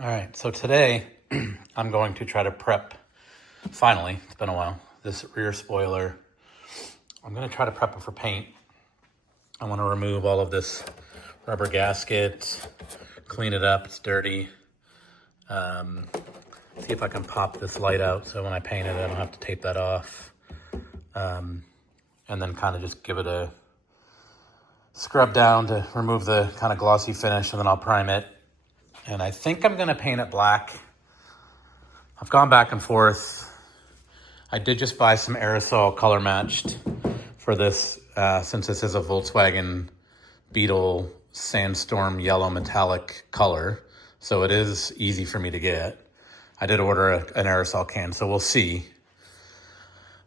All right, so today I'm going to try to prep, finally, it's been a while, this rear spoiler. I'm gonna try to prep it for paint. I wanna remove all of this rubber gasket, clean it up, it's dirty. See if I can pop this light out so when I paint it, I don't have to tape that off. And then kind of just give it a scrub down to remove the kind of glossy finish, and then I'll prime it. And I think I'm gonna paint it black. I've gone back and forth. I did just buy some aerosol color matched for this, since this is a Volkswagen Beetle Sandstorm yellow metallic color. So it is easy for me to get. I did order an aerosol can, so we'll see.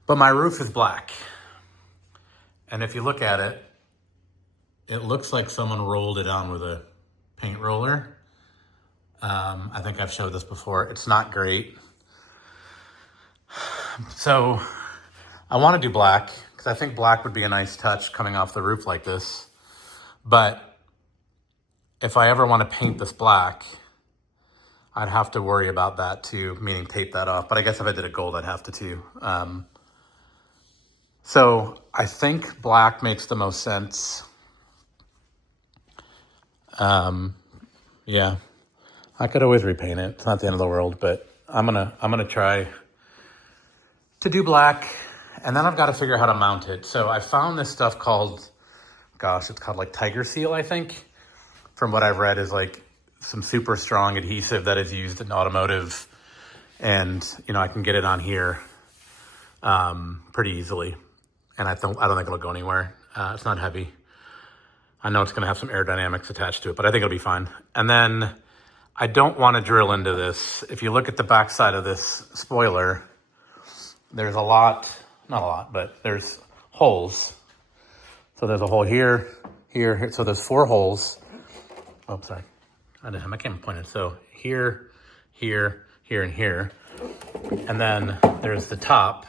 But my roof is black. And if you look at it, it looks like someone rolled it on with a paint roller. I think I've showed this before. It's not great. So I want to do black because I think black would be a nice touch coming off the roof like this. But if I ever want to paint this black, I'd have to worry about that too, meaning tape that off. But I guess if I did a gold, I'd have to too. So I think black makes the most sense. Yeah. I could always repaint it. It's not the end of the world, but I'm gonna try to do black, and then I've got to figure out how to mount it. So I found this stuff called, it's called like Tiger Seal, I think. From what I've read, is like some super strong adhesive that is used in automotive, and I can get it on here pretty easily, and I don't think it'll go anywhere. It's not heavy. I know it's gonna have some aerodynamics attached to it, but I think it'll be fine. And then I don't want to drill into this. If you look at the back side of this spoiler, there's not a lot, but there's holes. So there's a hole here, here. So there's 4 holes. Oh, sorry. I didn't have my camera pointed. So here, here, here, and here. And then there's the top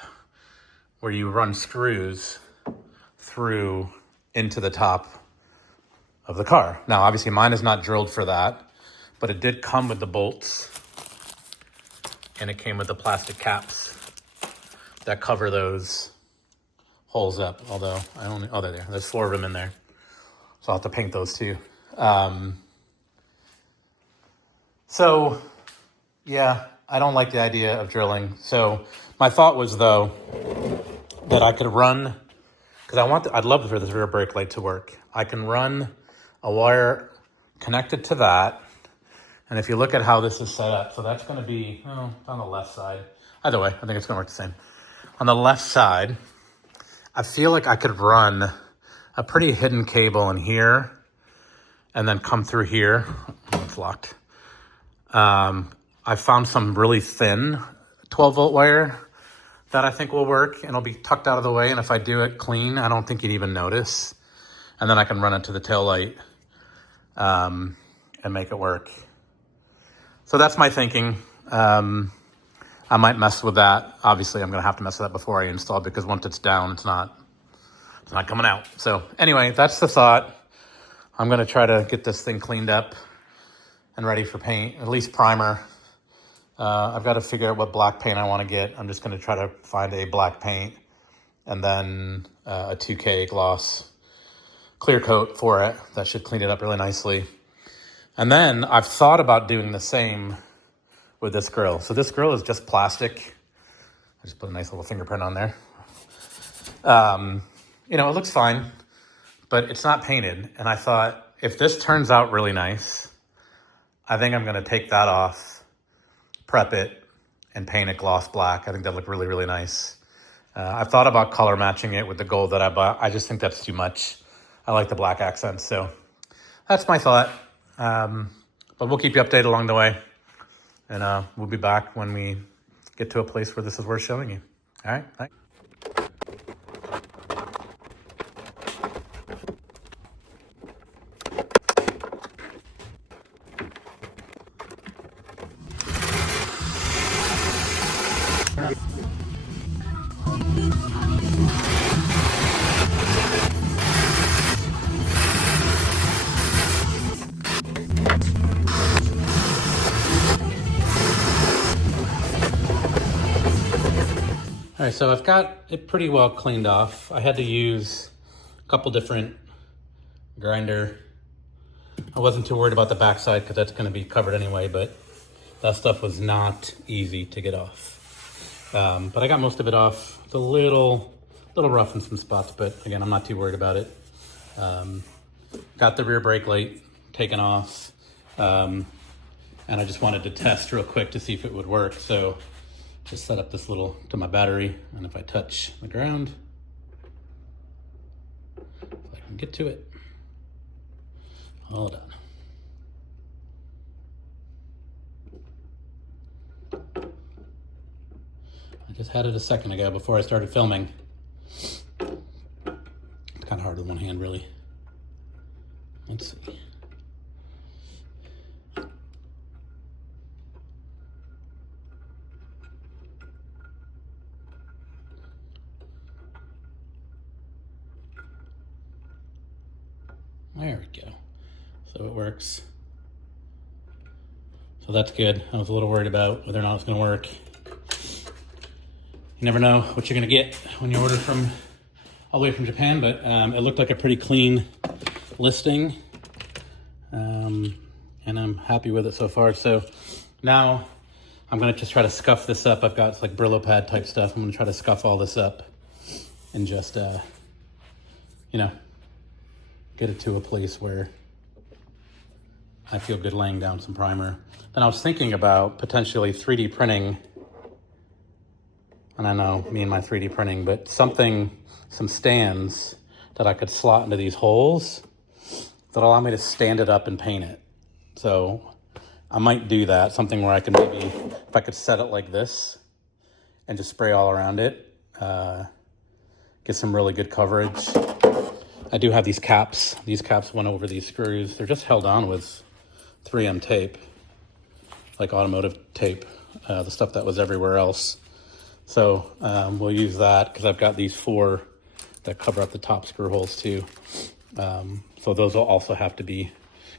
where you run screws through into the top of the car. Now, obviously mine is not drilled for that, but it did come with the bolts, and it came with the plastic caps that cover those holes up. Although they're there. There's 4 of them in there. So I'll have to paint those too. So yeah, I don't like the idea of drilling. So my thought was though, that I could run, because I'd love for this rear brake light to work. I can run a wire connected to that. And if you look at how this is set up, so that's gonna be, on the left side. Either way, I think it's gonna work the same. On the left side, I feel like I could run a pretty hidden cable in here and then come through here. Oh, it's locked. I found some really thin 12-volt wire that I think will work, and it'll be tucked out of the way. And if I do it clean, I don't think you'd even notice. And then I can run it to the taillight and make it work. So that's my thinking. I might mess with that. Obviously, I'm gonna have to mess with that before I install it, because once it's down, it's not coming out. So anyway, that's the thought. I'm gonna try to get this thing cleaned up and ready for paint, at least primer. I've got to figure out what black paint I want to get. I'm just gonna try to find a black paint and then a 2K gloss clear coat for it. That should clean it up really nicely. And then I've thought about doing the same with this grill. So this grill is just plastic. I just put a nice little fingerprint on there. It looks fine, but it's not painted. And I thought, if this turns out really nice, I think I'm gonna take that off, prep it, and paint it gloss black. I think that'd look really, really nice. I've thought about color matching it with the gold that I bought. I just think that's too much. I like the black accents, so that's my thought. But we'll keep you updated along the way, and we'll be back when we get to a place where this is worth showing you. All right? Bye. All right, so I've got it pretty well cleaned off. I had to use a couple different grinder. I wasn't too worried about the backside because that's going to be covered anyway, but that stuff was not easy to get off. But I got most of it off. It's a little rough in some spots, but again, I'm not too worried about it. Got the rear brake light taken off, and I just wanted to test real quick to see if it would work. So just set up this little to my battery, and if I touch the ground, if I can get to it, hold on. I just had it a second ago before I started filming. It's kind of hard with one hand, really. Let's see. There we go. So it works. So that's good. I was a little worried about whether or not it's going to work. You never know what you're going to get when you order from all the way from Japan, but it looked like a pretty clean listing. And I'm happy with it so far. So now I'm going to just try to scuff this up. I've got like Brillo pad type stuff. I'm going to try to scuff all this up and just, you know, get it to a place where I feel good laying down some primer. Then I was thinking about potentially 3D printing, and I know me and my 3D printing, but some stands that I could slot into these holes that allow me to stand it up and paint it. So I might do that, something where I can maybe, if I could set it like this and just spray all around it, get some really good coverage. I do have these caps. These caps went over these screws. They're just held on with 3M tape, like automotive tape, the stuff that was everywhere else. So we'll use that because I've got these 4 that cover up the top screw holes too. So those will also have to be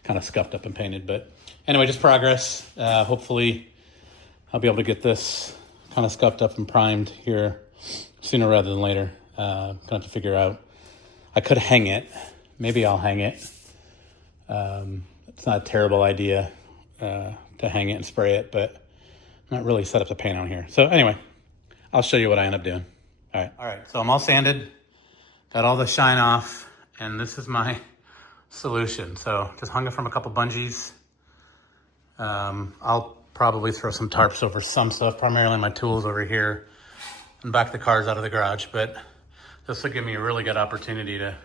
kind of scuffed up and painted. But anyway, just progress. Hopefully I'll be able to get this kind of scuffed up and primed here sooner rather than later. Gonna have to figure out. I could hang it. Maybe I'll hang it. It's not a terrible idea to hang it and spray it, but I'm not really set up to paint on here. So anyway, I'll show you what I end up doing. All right, so I'm all sanded, got all the shine off, and this is my solution. So just hung it from a couple bungees. I'll probably throw some tarps over some stuff, primarily my tools over here, and back the cars out of the garage, but this will give me a really good opportunity to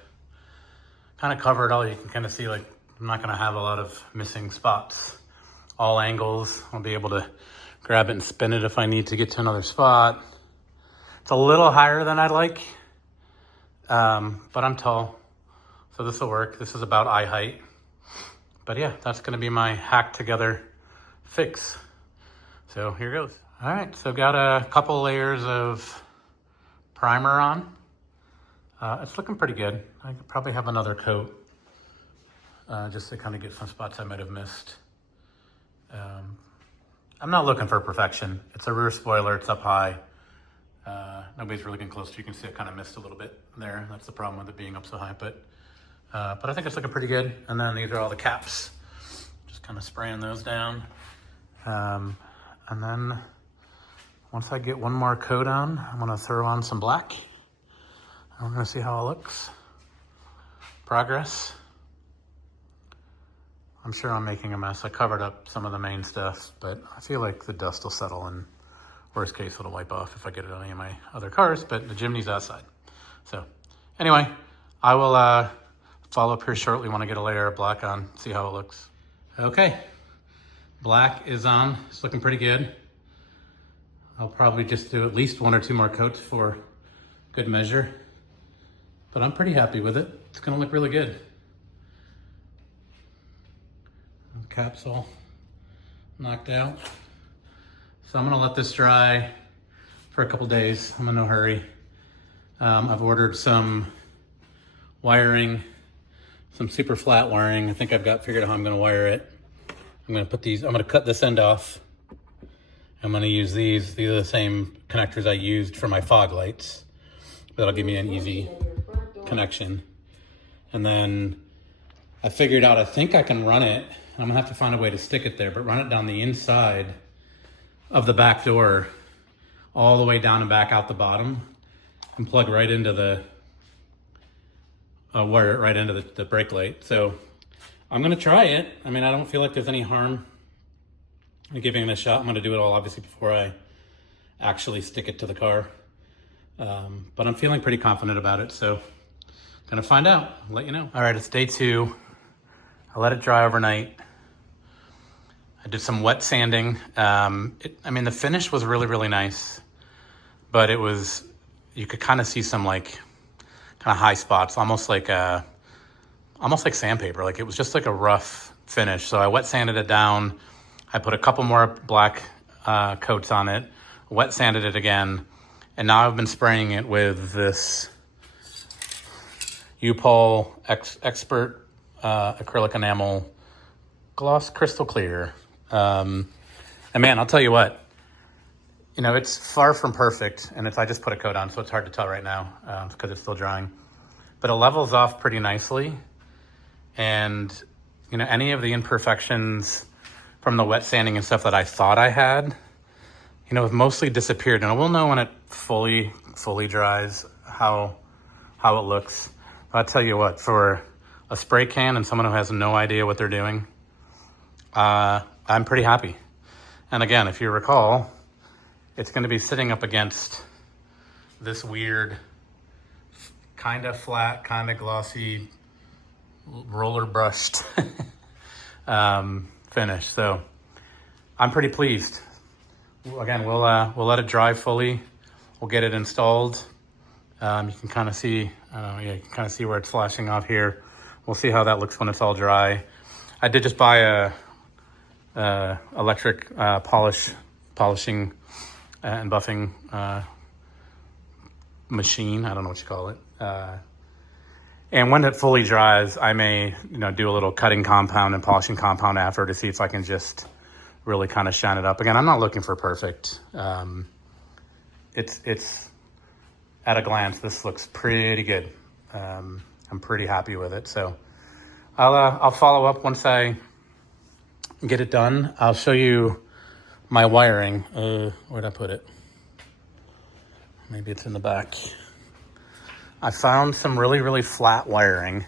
kind of cover it all. You can kind of see, like, I'm not going to have a lot of missing spots. All angles. I'll be able to grab it and spin it if I need to get to another spot. It's a little higher than I'd like, but I'm tall, so this will work. This is about eye height. But yeah, that's going to be my hack together fix. So here goes. All right, so got a couple layers of primer on. It's looking pretty good. I could probably have another coat just to kind of get some spots I might have missed. I'm not looking for perfection. It's a rear spoiler, it's up high. Nobody's really getting close to. You can see it kind of missed a little bit there. That's the problem with it being up so high, but I think it's looking pretty good. And then these are all the caps. Just kind of spraying those down. And then once I get one more coat on, I'm gonna throw on some black. We're gonna see how it looks. Progress. I'm sure I'm making a mess. I covered up some of the main stuff, but I feel like the dust will settle, and worst case it'll wipe off if I get it on any of my other cars, but the Jimny's outside. So anyway, I will follow up here shortly when I get a layer of black on, see how it looks. Okay, black is on. It's looking pretty good. I'll probably just do at least 1 or 2 more coats for good measure. But I'm pretty happy with it. It's gonna look really good. The cap's all knocked out. So I'm gonna let this dry for a couple days. I'm in no hurry. I've ordered some wiring, some super flat wiring. I think I've got figured out how I'm gonna wire it. I'm gonna cut this end off, I'm going to use these. These are the same connectors I used for my fog lights. That'll give me an easy connection. And then I figured out, I think I can run it. I'm going to have to find a way to stick it there, but run it down the inside of the back door, all the way down and back out the bottom, and plug right into the, wire it right into the brake light. So I'm going to try it. I mean, I don't feel like there's any harm in giving it a shot. I'm going to do it all obviously before I actually stick it to the car. But I'm feeling pretty confident about it. So I'm going to find out, I'll let you know. All right, it's day 2. I let it dry overnight. I did some wet sanding. I mean, the finish was really, really nice, but it was, you could kind of see some like kind of high spots, almost like sandpaper. Like it was just like a rough finish. So I wet sanded it down. I put a couple more black coats on it, wet sanded it again, and now I've been spraying it with this U-Pol Expert acrylic enamel gloss crystal clear. And man, I'll tell you what, you know, it's far from perfect, and I just put a coat on, so it's hard to tell right now because it's still drying, but it levels off pretty nicely. And you know, any of the imperfections from the wet sanding and stuff that I thought I had, you know, have mostly disappeared. And I will know when it fully dries how it looks. But I'll tell you what, for a spray can and someone who has no idea what they're doing, I'm pretty happy. And again, if you recall, it's going to be sitting up against this weird, kind of flat, kind of glossy, roller brushed finish. So I'm pretty pleased. Again, we'll let it dry fully. We'll get it installed. You can kind of see, you can kind of see where it's flashing off here. We'll see how that looks when it's all dry. I did just buy a electric polishing and buffing machine. I don't know what you call it. And when it fully dries, I may, you know, do a little cutting compound and polishing compound after to see if I can just really kind of shine it up. Again, I'm not looking for perfect. It's at a glance, this looks pretty good. I'm pretty happy with it. So I'll follow up once I get it done. I'll show you my wiring. Where'd I put it? Maybe it's in the back. I found some really, really flat wiring.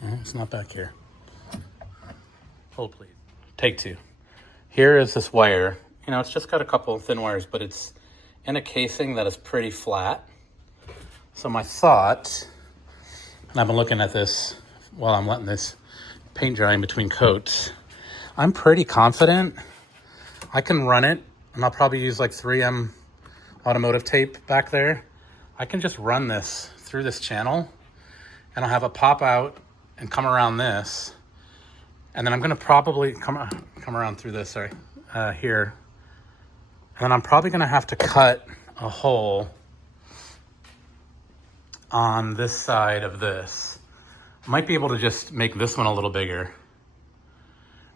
It's not back here. Hold, please. Take 2. Here is this wire. You know, it's just got a couple of thin wires, but it's in a casing that is pretty flat. So my thought, and I've been looking at this while I'm letting this paint dry in between coats, I'm pretty confident I can run it, and I'll probably use like 3M automotive tape back there. I can just run this through this channel, and I'll have it pop out and come around this. And then I'm gonna probably come around through this, here. And then I'm probably gonna have to cut a hole on this side of this. Might be able to just make this one a little bigger,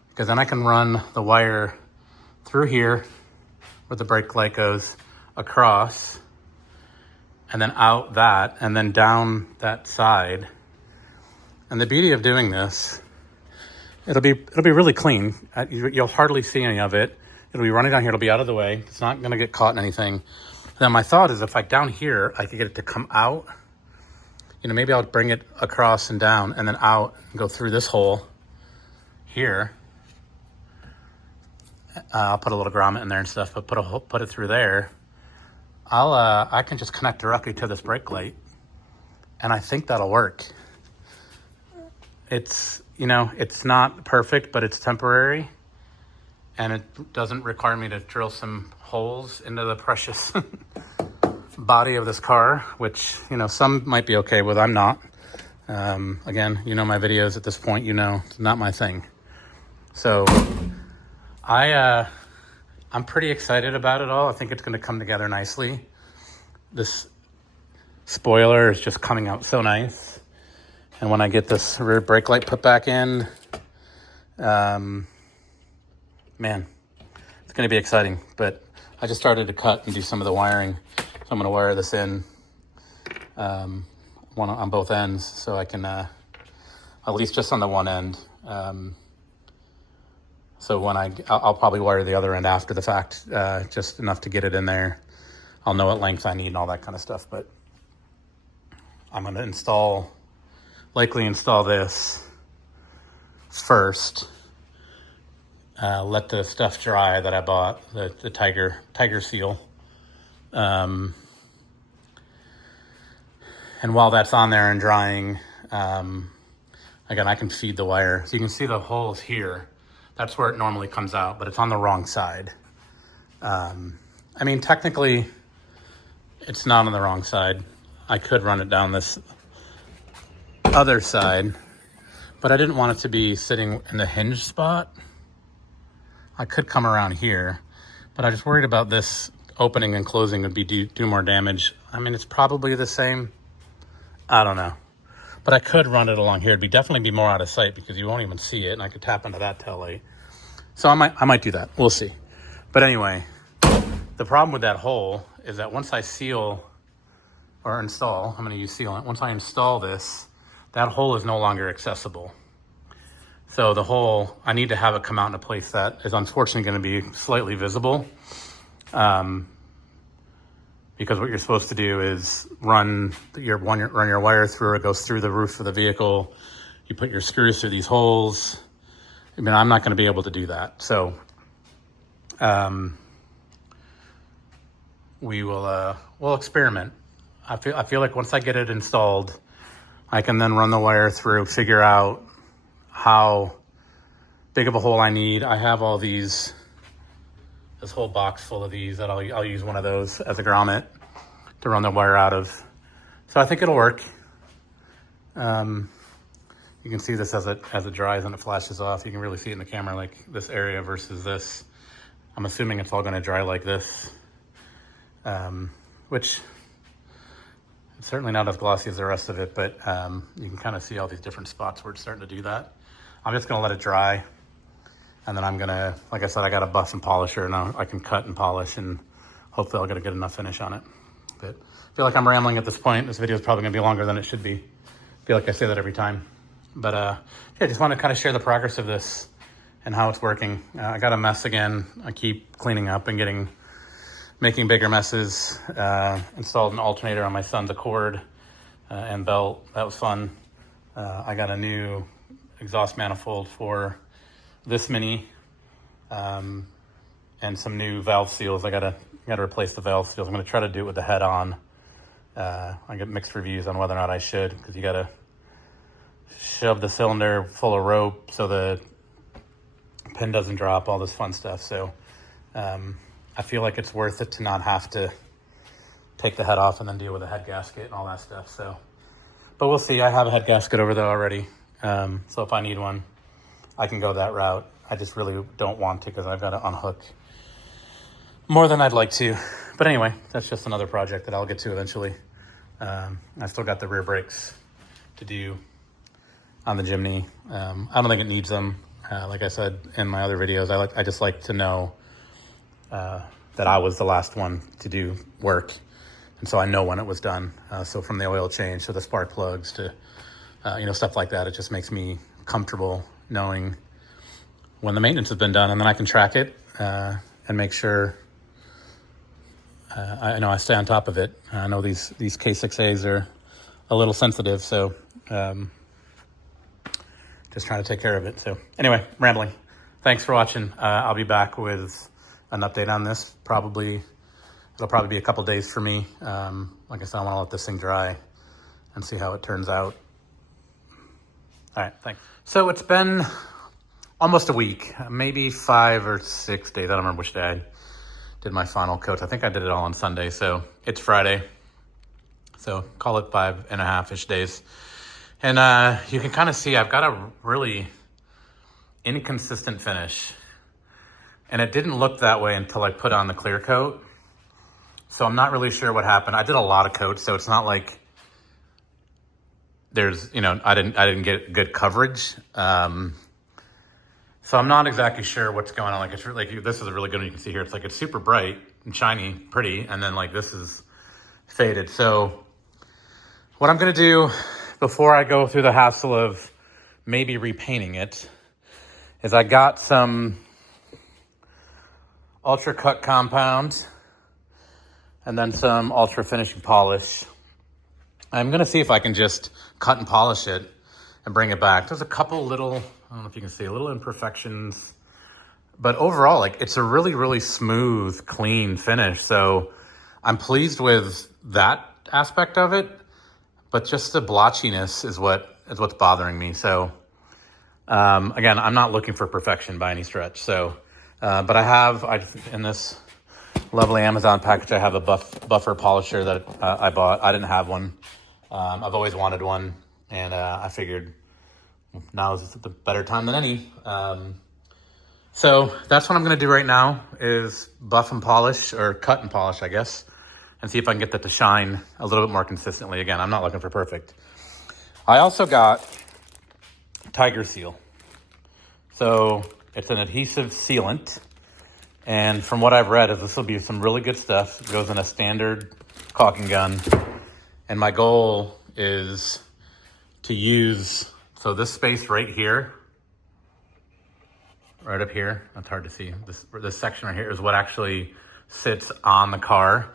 because then I can run the wire through here where the brake light goes across, and then out that, and then down that side. And the beauty of doing this, it'll be really clean. You'll hardly see any of it. It'll be running down here. It'll be out of the way. It's not going to get caught in anything. Then my thought is, if down here, I could get it to come out. You know, maybe I'll bring it across and down, and then out and go through this hole here. I'll put a little grommet in there and stuff, but put it through there. I can just connect directly to this brake light, and I think that'll work. It's, you know, it's not perfect, but it's temporary, and it doesn't require me to drill some holes into the precious body of this car, which, you know, some might be okay with. I'm not. Again, you know my videos at this point, you know, it's not my thing. So I'm pretty excited about it all. I think it's going to come together nicely. This spoiler is just coming out so nice. And when I get this rear brake light put back in, man, it's going to be exciting. But I just started to cut and do some of the wiring. So I'm going to wire this in one on both ends, so I can, at least just on the one end. So when I'll probably wire the other end after the fact, just enough to get it in there. I'll know what length I need and all that kind of stuff. But I'm going to likely install this first. Let the stuff dry that I bought, the tiger seal. And while that's on there and drying, again, I can feed the wire. So you can see the holes here. That's where it normally comes out, but it's on the wrong side. I mean, technically, it's not on the wrong side. I could run it down this other side, but I didn't want it to be sitting in the hinge spot. I could come around here, but I was worried about this opening and closing would do more damage. I mean, it's probably the same. I don't know. But I could run it along here. It'd definitely be more out of sight because you won't even see it, and I could tap into that tail light. So I might do that. We'll see. But anyway, the problem with that hole is that once I seal or install, I'm going to use sealant. Once I install this, that hole is no longer accessible. So the hole, I need to have it come out in a place that is unfortunately going to be slightly visible. Because what you're supposed to do is run your wire through. It goes through the roof of the vehicle. You put your screws through these holes. I mean, I'm not going to be able to do that. So we'll experiment. I feel like once I get it installed, I can then run the wire through, figure out how big of a hole I need. I have all these. This whole box full of these that I'll use one of those as a grommet to run the wire out of. So I think it'll work. You can see this as it dries and it flashes off. You can really see it in the camera, like this area versus this. I'm assuming it's all going to dry like this, which it's certainly not as glossy as the rest of it, but you can kind of see all these different spots where it's starting to do that. I'm just going to let it dry. And then I'm gonna, like I said, I got a buff and polisher, and I can cut and polish, and hopefully I'll get a good enough finish on it. But I feel like I'm rambling at this point. This video is probably gonna be longer than it should be. I feel like I say that every time. But yeah, just want to kind of share the progress of this and how it's working. I got a mess again. I keep cleaning up and making bigger messes. Installed an alternator on my son's Accord and belt. That was fun. I got a new exhaust manifold for this Mini, and some new valve seals. I gotta replace the valve seals. I'm gonna try to do it with the head on. I get mixed reviews on whether or not I should, because you gotta shove the cylinder full of rope so the pin doesn't drop, all this fun stuff. So I feel like it's worth it to not have to take the head off and then deal with the head gasket and all that stuff. So, but we'll see. I have a head gasket over there already. So if I need one, I can go that route. I just really don't want to because I've got to unhook more than I'd like to. But anyway, that's just another project that I'll get to eventually. I still got the rear brakes to do on the Jimny. I don't think it needs them. Like I said in my other videos, I just like to know that I was the last one to do work. And so I know when it was done. So from the oil change to the spark plugs to, stuff like that, it just makes me comfortable knowing when the maintenance has been done, and then I can track it and make sure I stay on top of it. I know these K6As are a little sensitive, so just trying to take care of it. So anyway, rambling. Thanks for watching. I'll be back with an update on this. It'll probably be a couple days for me. Like I said, I want to let this thing dry and see how it turns out. All right, thanks. So it's been almost a week, maybe 5 or 6 days. I don't remember which day I did my final coat. I think I did it all on Sunday. So it's Friday. So call it 5.5-ish days. And you can kind of see I've got a really inconsistent finish. And it didn't look that way until I put on the clear coat. So I'm not really sure what happened. I did a lot of coats, so it's not like there's, I didn't get good coverage. So I'm not exactly sure what's going on. Like it's really, like this is a really good one. You can see here. It's like it's super bright and shiny, pretty, and then like this is faded. So what I'm gonna do before I go through the hassle of maybe repainting it is I got some Ultra Cut compound and then some Ultra Finishing polish. I'm gonna see if I can just cut and polish it and bring it back. There's a couple little, I don't know if you can see, little imperfections, but overall, like it's a really, really smooth, clean finish. So I'm pleased with that aspect of it, but just the blotchiness is what's bothering me. So again, I'm not looking for perfection by any stretch. So, but in this lovely Amazon package, I have a buffer polisher that I bought. I didn't have one. I've always wanted one, and I figured now is the better time than any. So that's what I'm gonna do right now is buff and polish, or cut and polish, I guess, and see if I can get that to shine a little bit more consistently. Again, I'm not looking for perfect. I also got Tiger Seal. So it's an adhesive sealant. And from what I've read, is this will be some really good stuff. It goes in a standard caulking gun. And my goal is to use, so this space right here, right up here, that's hard to see. This section right here is what actually sits on the car.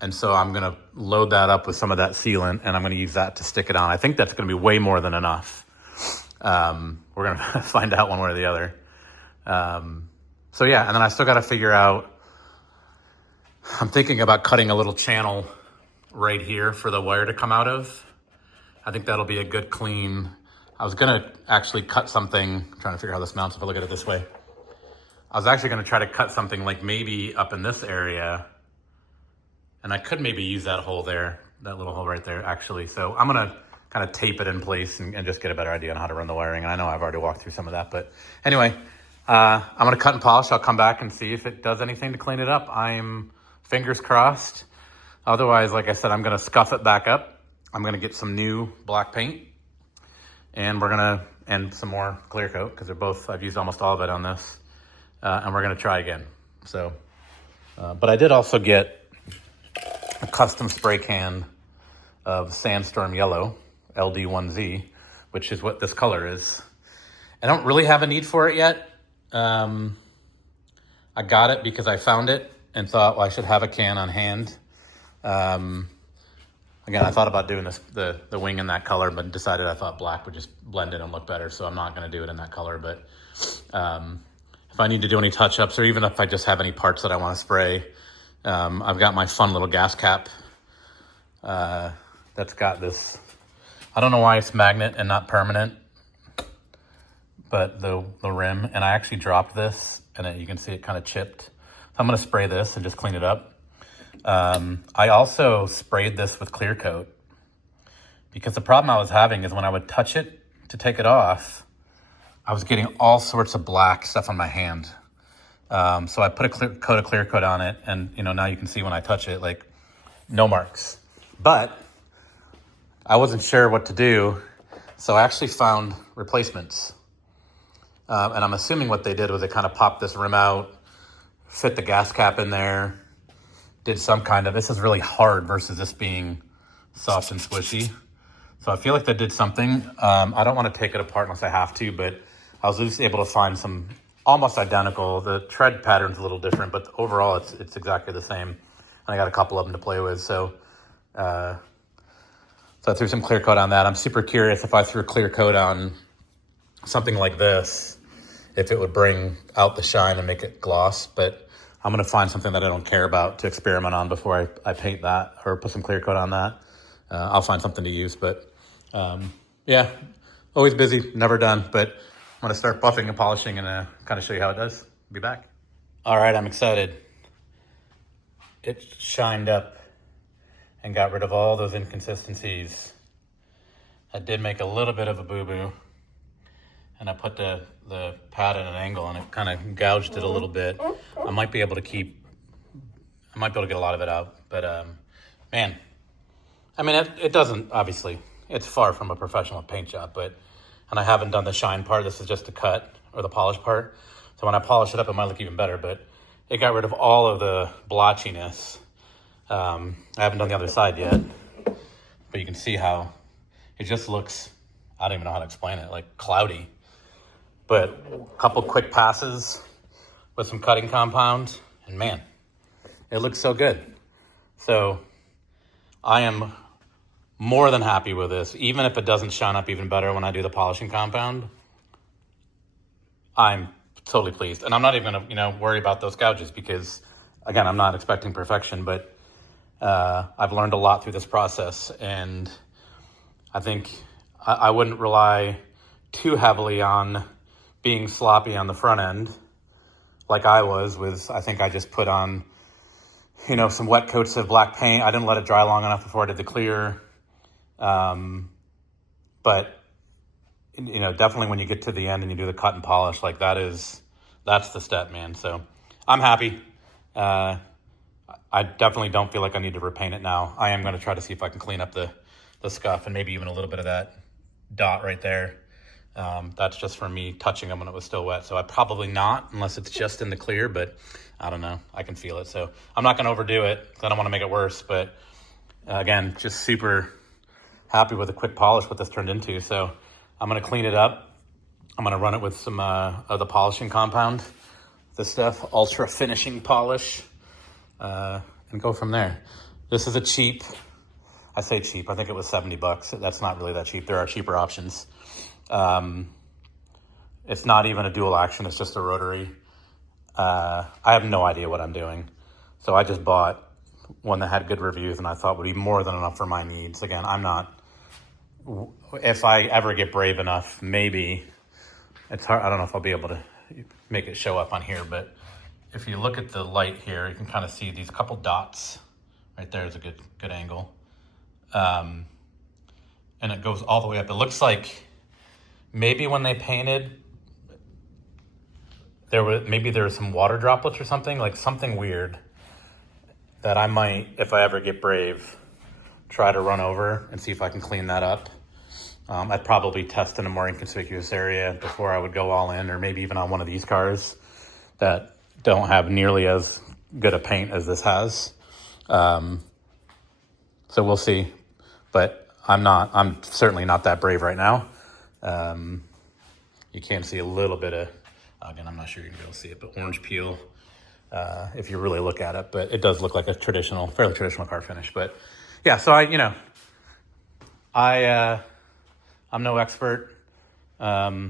And so I'm gonna load that up with some of that sealant, and I'm gonna use that to stick it on. I think that's gonna be way more than enough. We're gonna find out one way or the other. So yeah, and then I still gotta figure out, I'm thinking about cutting a little channel right here for the wire to come out of. I think that'll be a good clean. I was gonna actually cut something, I'm trying to figure out how this mounts if I look at it this way. I was actually gonna try to cut something like maybe up in this area, and I could maybe use that hole there, that little hole right there actually. So I'm gonna kind of tape it in place and just get a better idea on how to run the wiring. And I know I've already walked through some of that, but anyway, I'm gonna cut and polish. I'll come back and see if it does anything to clean it up. I'm fingers crossed. Otherwise, like I said, I'm gonna scuff it back up. I'm gonna get some new black paint, and and some more clear coat, because I've used almost all of it on this. And we're gonna try again. So, but I did also get a custom spray can of Sandstorm Yellow, LD1Z, which is what this color is. I don't really have a need for it yet. I got it because I found it and thought, well, I should have a can on hand. Again, I thought about doing the wing in that color, but decided I thought black would just blend in and look better, so I'm not gonna do it in that color. But if I need to do any touch-ups, or even if I just have any parts that I wanna spray, I've got my fun little gas cap that's got this, I don't know why it's magnet and not permanent, but the rim, and I actually dropped this, and you can see it kind of chipped. So I'm gonna spray this and just clean it up. I also sprayed this with clear coat, because the problem I was having is when I would touch it to take it off, I was getting all sorts of black stuff on my hand. So I put a clear coat on it, and now you can see when I touch it, like no marks. But I wasn't sure what to do, so I actually found replacements. And I'm assuming what they did was they kind of popped this rim out, fit the gas cap in there, did some kind of, this is really hard versus this being soft and squishy. So I feel like they did something. I don't want to take it apart unless I have to, but I was just able to find some almost identical. The tread pattern's a little different, but overall it's exactly the same. And I got a couple of them to play with. So I threw some clear coat on that. I'm super curious if I threw clear coat on something like this, if it would bring out the shine and make it gloss. But I'm gonna find something that I don't care about to experiment on before I paint that or put some clear coat on that. I'll find something to use, but yeah, always busy, never done. But I'm gonna start buffing and polishing and kind of show you how it does. Be back. All right, I'm excited. It shined up and got rid of all those inconsistencies. I did make a little bit of a boo-boo, and I put the pad at an angle, and it kind of gouged it a little bit. I might be able to get a lot of it out, but man, I mean, it doesn't, obviously, it's far from a professional paint job, but and I haven't done the shine part. This is just the cut or the polish part. So when I polish it up, it might look even better, but it got rid of all of the blotchiness. I haven't done the other side yet, but you can see how it just looks, I don't even know how to explain it, like cloudy. But a couple quick passes with some cutting compound, and man, it looks so good. So I am more than happy with this. Even if it doesn't shine up even better when I do the polishing compound, I'm totally pleased. And I'm not even gonna, worry about those gouges because, again, I'm not expecting perfection, but I've learned a lot through this process. And I think I wouldn't rely too heavily on being sloppy on the front end like I was with, I think I just put on, some wet coats of black paint. I didn't let it dry long enough before I did the clear. But definitely when you get to the end and you do the cut and polish, like that's the step, man. So I'm happy. I definitely don't feel like I need to repaint it now. I am going to try to see if I can clean up the scuff and maybe even a little bit of that dot right there. That's just from me touching them when it was still wet. So I probably not, unless it's just in the clear, but I don't know. I can feel it. So I'm not going to overdo it because I don't want to make it worse. But again, just super happy with the quick polish what this turned into. So I'm going to clean it up. I'm going to run it with some of the polishing compound, this stuff, ultra finishing polish, and go from there. This is a cheap, I say cheap, I think it was $70. That's not really that cheap. There are cheaper options. It's not even a dual action. It's just a rotary. I have no idea what I'm doing. So I just bought one that had good reviews and I thought would be more than enough for my needs. Again, if I ever get brave enough, maybe it's hard. I don't know if I'll be able to make it show up on here, but if you look at the light here, you can kind of see these couple dots right there is a good angle. And it goes all the way up. It looks like maybe when they painted, there were some water droplets or something, like something weird that I might, if I ever get brave, try to run over and see if I can clean that up. I'd probably test in a more inconspicuous area before I would go all in, or maybe even on one of these cars that don't have nearly as good a paint as this has. So we'll see, but I'm certainly not that brave right now. You can see a little bit of, again, I'm not sure you're gonna be able to see it, but orange peel, if you really look at it, but it does look like a fairly traditional car finish. But yeah, so I'm no expert, but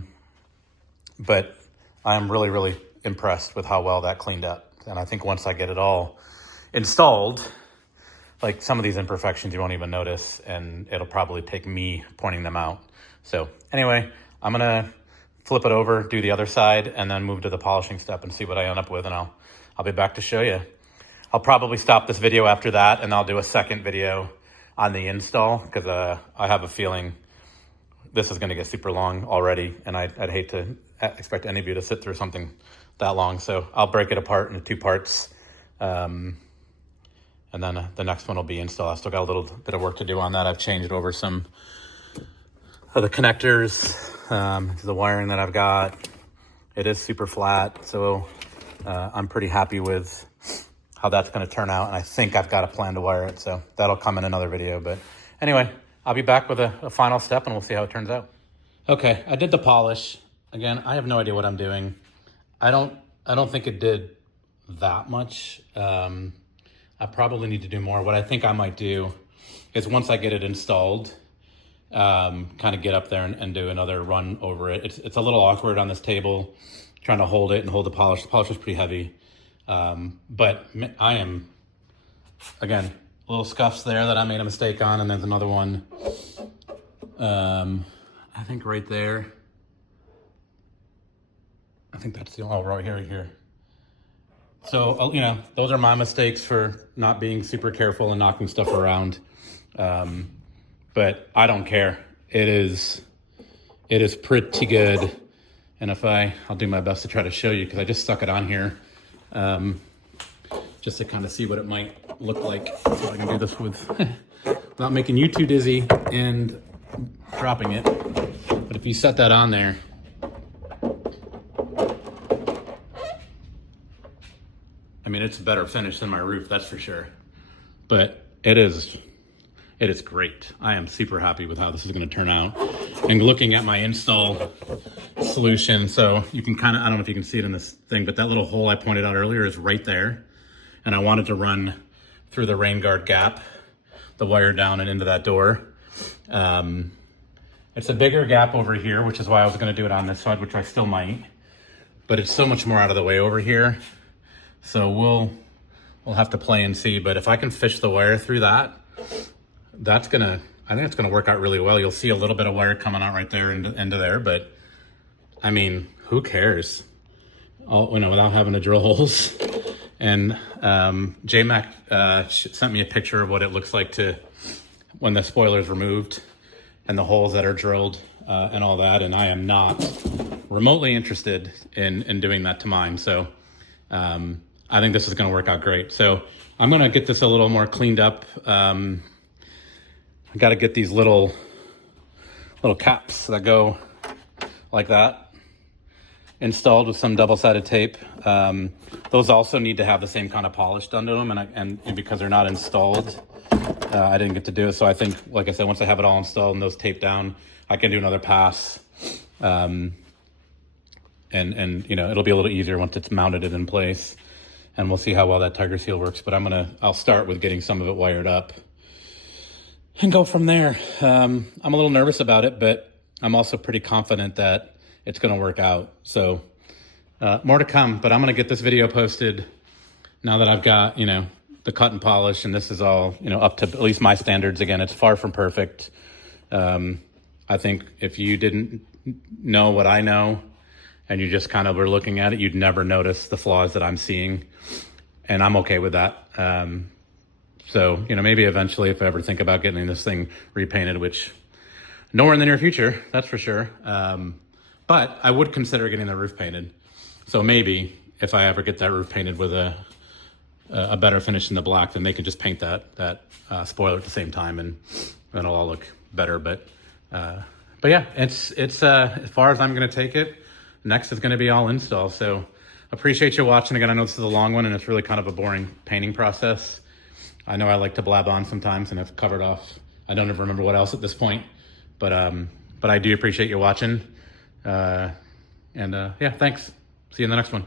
I'm really, really impressed with how well that cleaned up. And I think once I get it all installed, like some of these imperfections you won't even notice, and it'll probably take me pointing them out. So anyway, I'm gonna flip it over, do the other side, and then move to the polishing step and see what I end up with, and I'll be back to show you. I'll probably stop this video after that, and I'll do a second video on the install, because I have a feeling this is gonna get super long already, and I'd hate to expect any of you to sit through something that long. So I'll break it apart into 2 parts, and then the next one will be install. I still got a little bit of work to do on that. I've changed over some of the connectors, the wiring that I've got. It is super flat, so I'm pretty happy with how that's going to turn out, and I think I've got a plan to wire it, so that'll come in another video. But anyway, I'll be back with a final step, and we'll see how it turns out. Okay, I did the polish. Again, I have no idea what I'm doing. I don't think it did that much. I probably need to do more. What I think I might do is once I get it installed, kind of get up there and do another run over it. It's a little awkward on this table, trying to hold it and hold the polish. The polish is pretty heavy. But I am, again, little scuffs there that I made a mistake on, and there's another one, I think right there. I think that's right here. So, those are my mistakes for not being super careful and knocking stuff around. But I don't care. It is pretty good. And I'll do my best to try to show you, because I just stuck it on here, just to kind of see what it might look like. So I can do this without making you too dizzy and dropping it. But if you set that on there, I mean, it's a better finish than my roof, that's for sure. But it is great. I am super happy with how this is going to turn out. And looking at my install solution, so you can kind of, I don't know if you can see it in this thing, but that little hole I pointed out earlier is right there. And I wanted to run through the rain guard gap, the wire down and into that door. It's a bigger gap over here, which is why I was going to do it on this side, which I still might. But it's so much more out of the way over here. So we'll have to play and see. But if I can fish the wire through that, I think it's gonna work out really well. You'll see a little bit of wire coming out right there into there, but I mean, who cares? Without having to drill holes. And J-Mac sent me a picture of what it looks like when the spoiler is removed and the holes that are drilled and all that. And I am not remotely interested in doing that to mine. So I think this is gonna work out great. So I'm gonna get this a little more cleaned up. I got to get these little caps that go like that installed with some double-sided tape. Those also need to have the same kind of polish done to them, and because they're not installed, I didn't get to do it. So I think, like I said, once I have it all installed and those taped down, I can do another pass. And it'll be a little easier once it's mounted in place, and we'll see how well that Tiger Seal works. But I'll start with getting some of it wired up and go from there. I'm a little nervous about it, but I'm also pretty confident that it's going to work out. So more to come, but I'm going to get this video posted now that I've got, the cut and polish, and this is all, up to at least my standards. Again, it's far from perfect. I think if you didn't know what I know and you just kind of were looking at it, you'd never notice the flaws that I'm seeing, and I'm okay with that. So, maybe eventually if I ever think about getting this thing repainted, which nowhere in the near future, that's for sure. But I would consider getting the roof painted. So maybe if I ever get that roof painted with a better finish in the black, then they could just paint that spoiler at the same time, and it'll all look better. But yeah, it's as far as I'm going to take it. Next is going to be all install. So appreciate you watching. Again, I know this is a long one and it's really kind of a boring painting process. I know I like to blab on sometimes and I've covered off, I don't even remember what else at this point, but I do appreciate you watching. Yeah, thanks. See you in the next one.